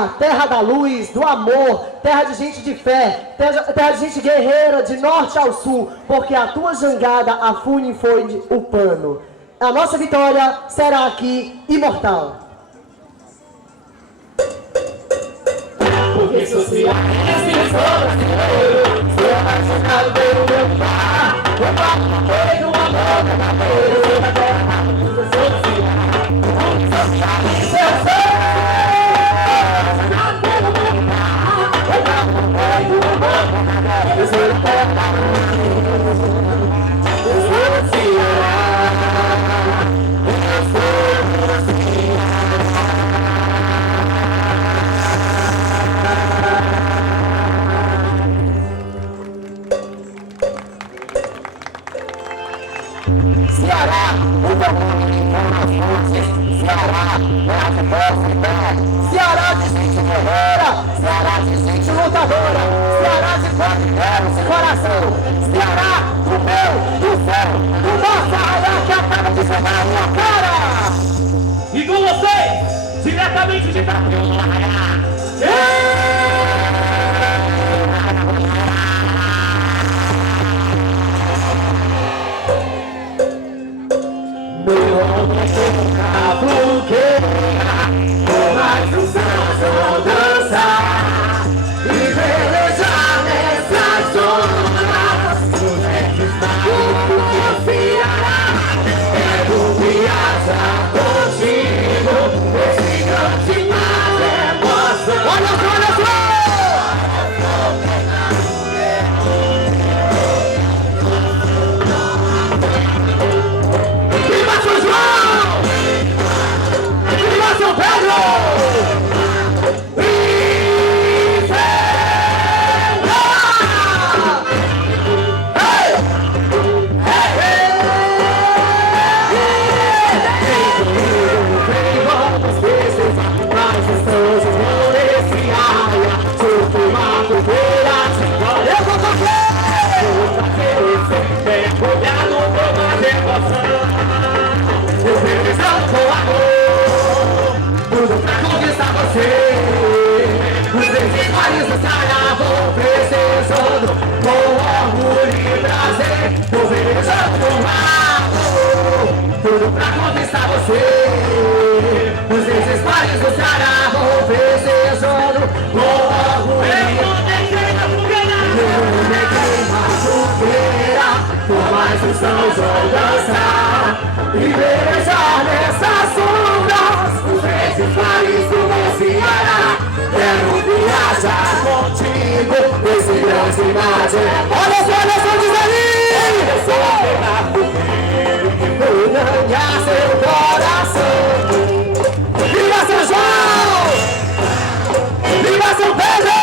Ceará, terra da luz, do amor, terra de gente de fé, terra de gente guerreira de norte ao sul, porque a tua jangada, a fune foi o pano. A nossa vitória será aqui imortal. Porque sou cearense, sou brasileiro, sou apaixonado pelo meu mar. O papo foi do amor verdadeiro, sou da terra, sou do Ceará. Sou cearense, eu sou apaixonado pelo meu mar. O papo foi do amor verdadeiro, sou da terra, eu sou do Ceará. Ceará, o bagulho com as forças. Ceará, bate força e pé. Ceará de gente guerreira, Ceará de gente lutadora, Ceará de guerreiros e coração. Ceará, do meu, do céu, do nosso arraial que acaba de chegar na minha cara. E com vocês, diretamente de Brasil, Arraiá. Meu nome é Cabuqueira, com mais um samba dançar e velejar nessas zonas. Os verdes da Ceará, quero viajar contigo, esse grande mar de emoção. Olha só, olha só! São Pedro! Os verdes mares do Ceará vão precisando, com orgulho e prazer, vou velejando o mar, tudo pra conquistar você. Os verdes mares do Ceará vão precisando, com orgulho e prazer, eu neguei uma fogueira, por mais um São João dançar e velejar nessas ondas. Os verdes mares do meu Ceará, quero viajar contigo, esse grande mar de... Olha só, diz ali! Eu sou a vou ganhar seu coração. Viva São João! Viva São Pedro!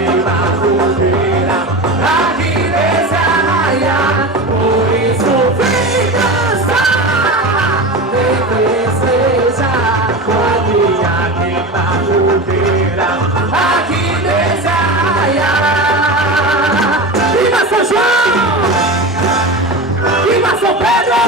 queima a fogueira, aqui nesse arraial. Por isso vem dançar, vem festejar, com a minha queima a fogueira, aqui nesse arraial. Viva São João! Viva São Pedro!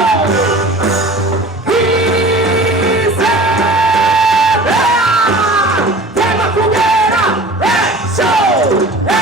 Queima a fogueira! É show! É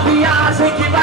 viagem que vai